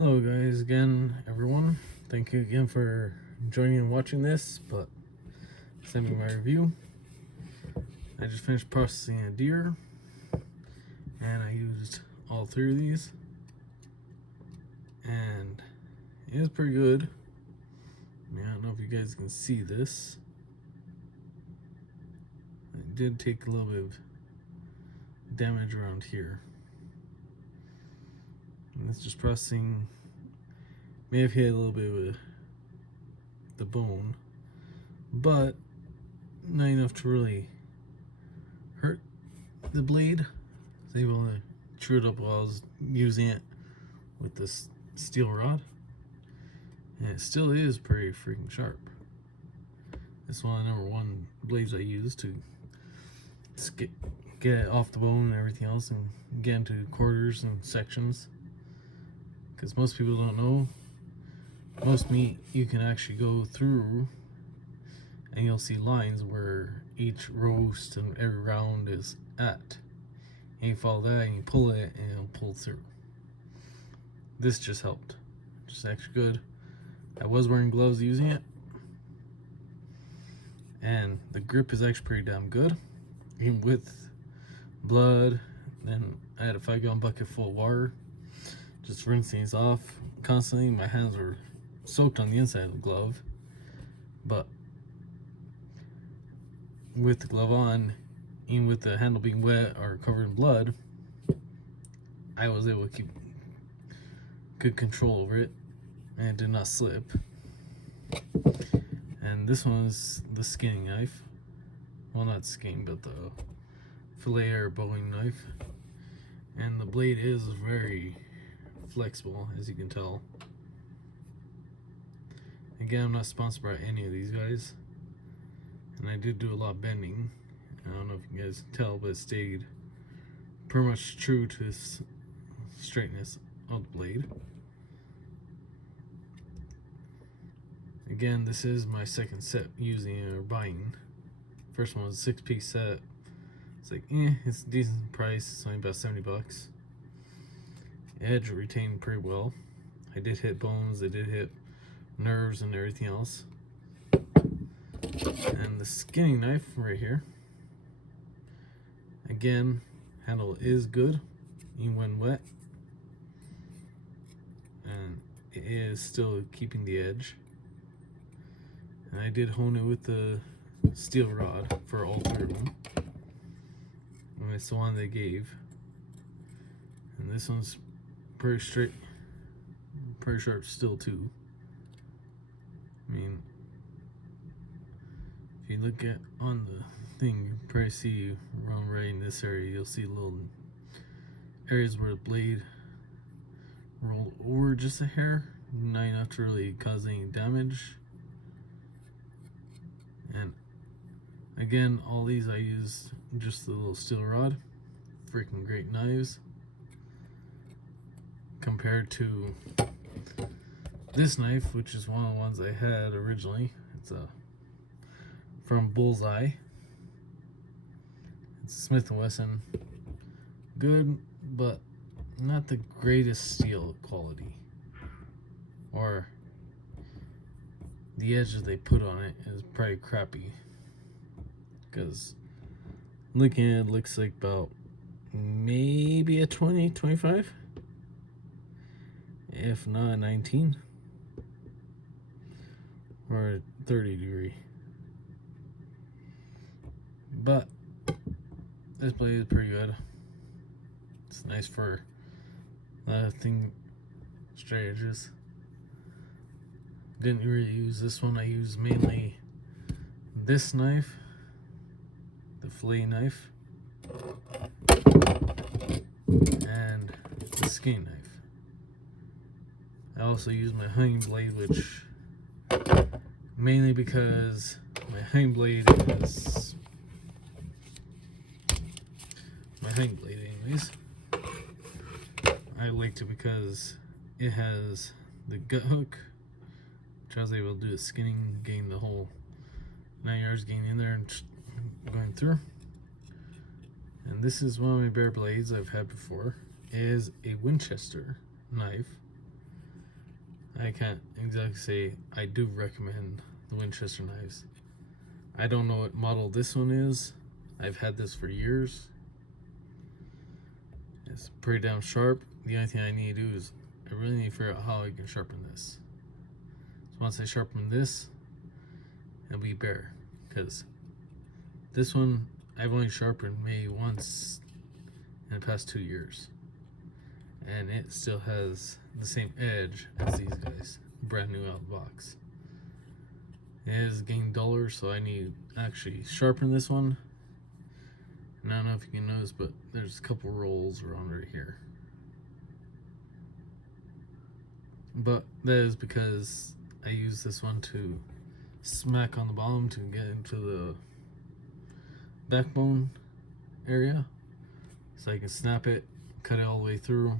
Hello guys, again everyone. Thank you again for joining and watching this, but send me my review. I just finished processing a deer and I used all three of these and it was pretty good. I don't know if you guys can see this. It did take a little bit of damage around here. And it's just processing. May have hit a little bit of the bone, but not enough to really hurt the blade. I was able to chew it up while I was using it with this steel rod, and it still is pretty freaking sharp. It's one of the #1 blades I use to get it off the bone and everything else and get into quarters and sections, because most people don't know, most meat you can actually go through and you'll see lines where each roast and every round is at, and you follow that and you pull it and it'll pull through. This just helped, just extra good. I was wearing gloves using it, and the grip is actually pretty damn good, even with blood. Then I had a 5-gallon bucket full of water, just rinsing these off constantly. My hands were soaked on the inside of the glove, but with the glove on, even with the handle being wet or covered in blood, I was able to keep good control over it and it did not slip. And this one is the skinning knife. Well, not skinning, but the fillet or boning knife. And the blade is very flexible, as you can tell. Again, I'm not sponsored by any of these guys, and I did do a lot of bending. I don't know if you guys can tell, but it stayed pretty much true to its straightness of the blade. Again, this is my second set using it or buying. First one was a 6-piece set. It's like, it's a decent price. It's only about 70 bucks. Edge retained pretty well. I did hit bones, I did hit nerves and everything else. And the skinning knife right here, again, handle is good even when wet, and it is still keeping the edge. And I did hone it with the steel rod for all three of them, and it's the one they gave. And this one's pretty straight, pretty sharp still too. I mean, if you look at on the thing, you can probably see around right in this area, you'll see little areas where the blade rolled over just a hair, not enough to really cause any damage. And again, all these I used just the little steel rod. Freaking great knives compared to this knife, which is one of the ones I had originally. It's from Bullseye. It's Smith & Wesson. Good, but not the greatest steel quality. Or the edges they put on it is probably crappy, because looking at it, looks like about maybe a 20, 25, if not a 19 or a 30 degree. But this blade is pretty good. It's nice for straight edges. Didn't really use this one. I used mainly this knife, the fillet knife, and the skin knife. I also used my hunting blade, which mainly because my hunting blade is anyways. I liked it because it has the gut hook, which I was able to do the skinning, gain the whole 9 yards, getting in there and going through. And this is one of my bear blades I've had before. It is a Winchester knife. I can't exactly say I do recommend the Winchester knives. I don't know what model this one is. I've had this for years. It's pretty damn sharp. The only thing I need to do is I really need to figure out how I can sharpen this. So once I sharpen this, it'll be bare. Because this one I've only sharpened maybe once in the past 2 years. And it still has the same edge as these guys. Brand new out of the box. It is getting duller, so I need to actually sharpen this one. And I don't know if you can notice, but there's a couple rolls around right here. But that is because I use this one to smack on the bottom to get into the backbone area. So I can snap it, cut it all the way through.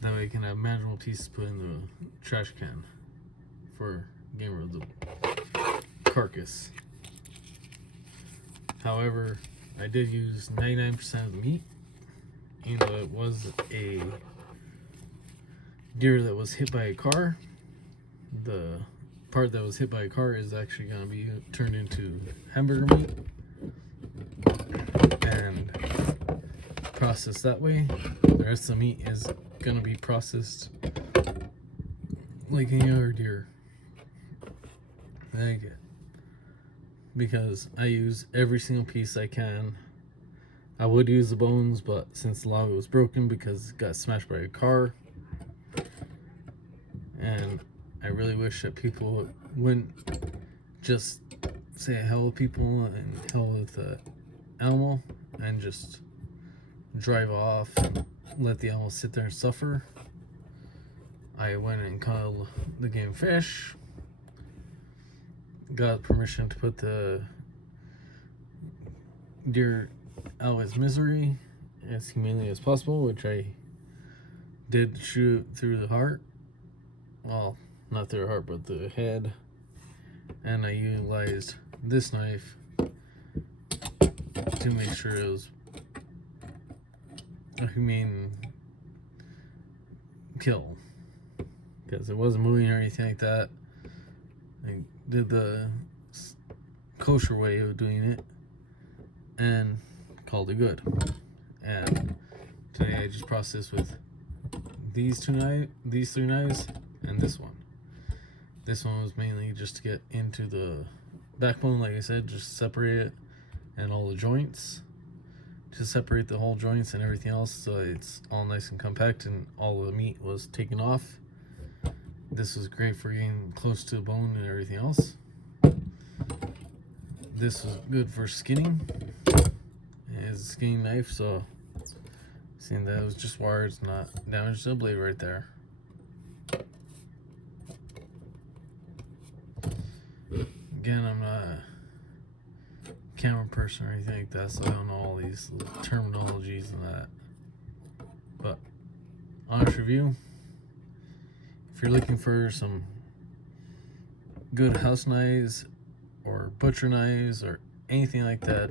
That way I can have manageable pieces put in the trash can for getting rid of the carcass. However, I did use 99% of the meat, even though it was a deer that was hit by a car. The part that was hit by a car is actually going to be turned into hamburger meat and processed that way. The rest of the meat is going to be processed like any other deer. Like it. Because I use every single piece I can. I would use the bones, but since a lot of it was broken because it got smashed by a car, and I really wish that people wouldn't just say hell with people and hell with the animal and just drive off and let the animal sit there and suffer. I went and caught the game fish, got permission to put the deer out of his misery as humanely as possible, which I did shoot through the heart. Well, not through the heart, but the head. And I utilized this knife to make sure it was a humane kill, because it wasn't moving or anything like that. I did the kosher way of doing it and called it good. And today I just processed with these three knives and this one. This one was mainly just to get into the backbone, like I said, just separate it and all the joints, to separate the whole joints and everything else so it's all nice and compact and all the meat was taken off. This was great for getting close to the bone and everything else. This was good for skinning. It's a skinning knife, so seeing that it was just wire, it's not damage to the blade right there. Again, I'm not a camera person or anything like that, so I don't know all these terminologies and that. But honest review, if you're looking for some good house knives or butcher knives or anything like that,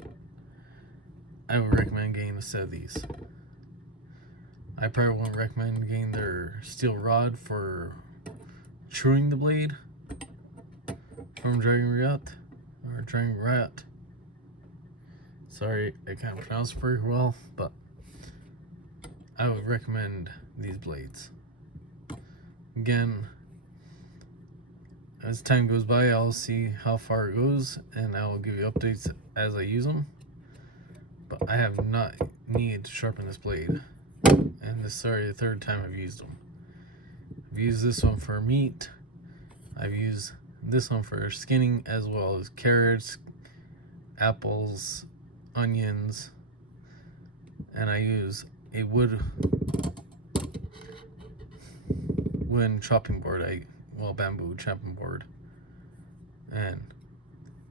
I would recommend getting a set of these. I probably won't recommend getting their steel rod for chewing the blade from Riot. Sorry, I can't pronounce it very well, but I would recommend these blades. Again, as time goes by, I'll see how far it goes and I will give you updates as I use them. But I have not needed to sharpen this blade, and this is already the third time I've used them. I've used this one for meat, I've used this one for skinning, as well as carrots, apples, onions, and I use a wooden chopping board, bamboo chopping board, and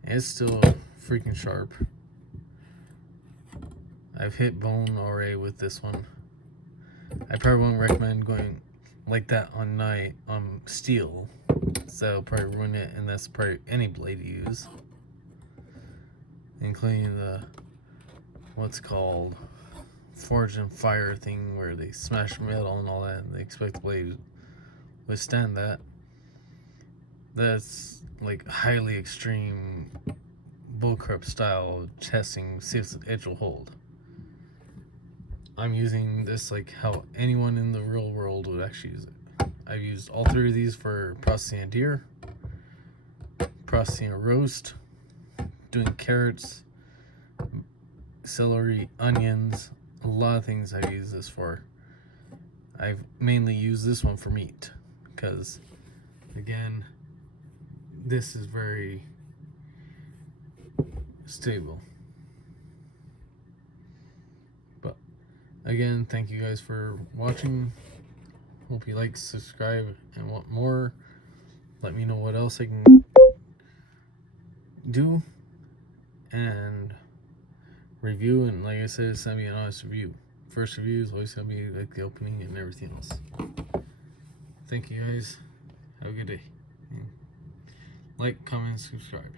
it's still freaking sharp. I've hit bone already with this one. I probably won't recommend going like that on steel, so that'll probably ruin it, and that's probably any blade you use, including the what's called forged and fire thing, where they smash metal and all that, and they expect the blade to withstand that. That's like highly extreme bullcrap style testing, see if the edge will hold. I'm using this like how anyone in the real world would actually use it. I've used all three of these for processing a deer, processing a roast, doing carrots, celery, onions, a lot of things I've used this for. I've mainly used this one for meat because, again, this is very stable. But again, thank you guys for watching. Hope you like, subscribe, and want more. Let me know what else I can do and review, and like I said, send me an honest review. First review is always gonna be like the opening and everything else. Thank you guys. Have a good day. Like, comment, subscribe.